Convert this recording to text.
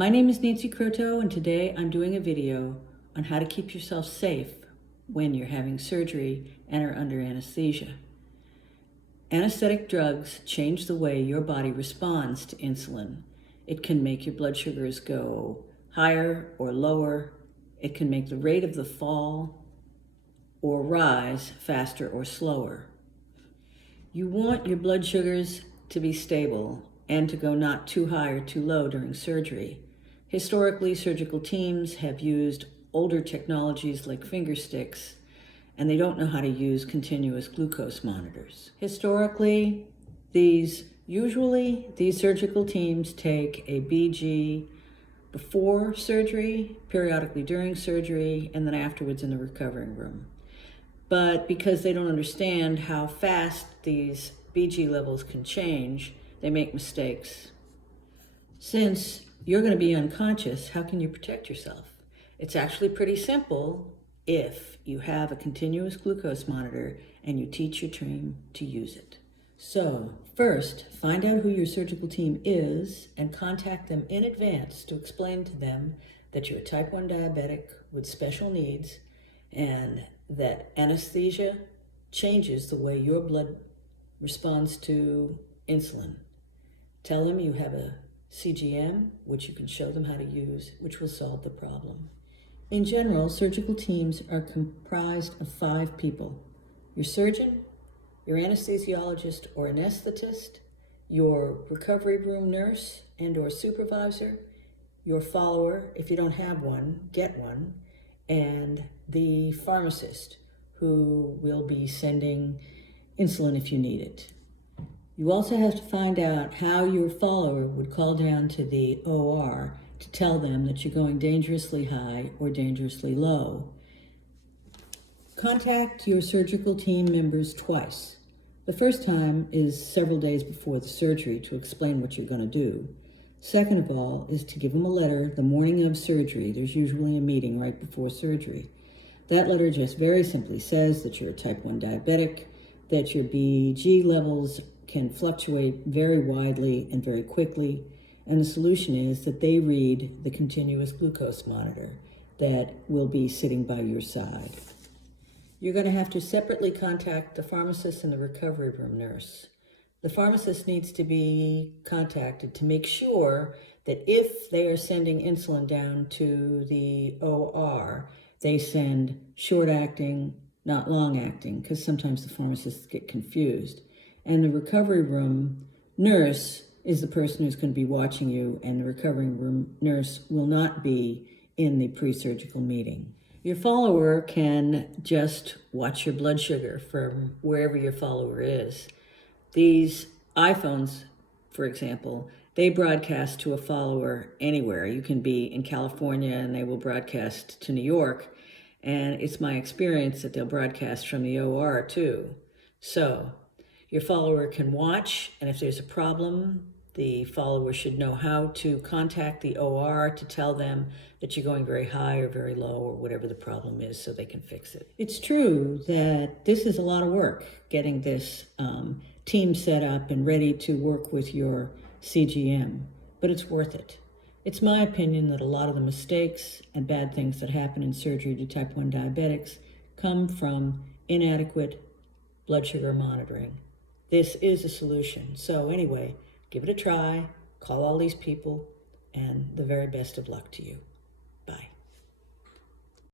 My name is Nancy Croteau, and today I'm doing a video on how to keep yourself safe when you're having surgery and are under anesthesia. Anesthetic drugs change the way your body responds to insulin. It can make your blood sugars go higher or lower. It can make the rate of the fall or rise faster or slower. You want your blood sugars to be stable and to go not too high or too low during surgery. Historically, surgical teams have used older technologies like finger sticks, and they don't know how to use continuous glucose monitors. Historically, these surgical teams take a BG before surgery, periodically during surgery, and then afterwards in the recovering room. But because they don't understand how fast these BG levels can change, they make mistakes. Since you're going to be unconscious, how can you protect yourself? It's actually pretty simple if you have a continuous glucose monitor and you teach your team to use it. So first, find out who your surgical team is and contact them in advance to explain to them that you're a type 1 diabetic with special needs and that anesthesia changes the way your blood responds to insulin. Tell them you have a CGM, which you can show them how to use, which will solve the problem. In general, surgical teams are comprised of 5 people: your surgeon, your anesthesiologist or anesthetist, your recovery room nurse and or supervisor, your follower, if you don't have one, get one, and the pharmacist, who will be sending insulin if you need it. You also have to find out how your follower would call down to the OR to tell them that you're going dangerously high or dangerously low. Contact your surgical team members twice. The first time is several days before the surgery to explain what you're going to do. Second of all is to give them a letter the morning of surgery. There's usually a meeting right before surgery. That letter just very simply says that you're a type 1 diabetic, that your BG levels can fluctuate very widely and very quickly, and the solution is that they read the continuous glucose monitor that will be sitting by your side. You're going to have to separately contact the pharmacist and the recovery room nurse. The pharmacist needs to be contacted to make sure that if they are sending insulin down to the OR, they send short-acting, not long-acting, because sometimes the pharmacists get confused. And the recovery room nurse is the person who's going to be watching you, and the recovery room nurse will not be in the pre-surgical meeting. Your follower can just watch your blood sugar from wherever your follower is. These iPhones, for example, they broadcast to a follower anywhere. You can be in California and they will broadcast to New York. And it's my experience that they'll broadcast from the OR too. So your follower can watch, and if there's a problem, the follower should know how to contact the OR to tell them that you're going very high or very low or whatever the problem is so they can fix it. It's true that this is a lot of work, getting this team set up and ready to work with your CGM, but it's worth it. It's my opinion that a lot of the mistakes and bad things that happen in surgery to type 1 diabetics come from inadequate blood sugar monitoring. This is a solution. So anyway, give it a try, call all these people, and the very best of luck to you. Bye.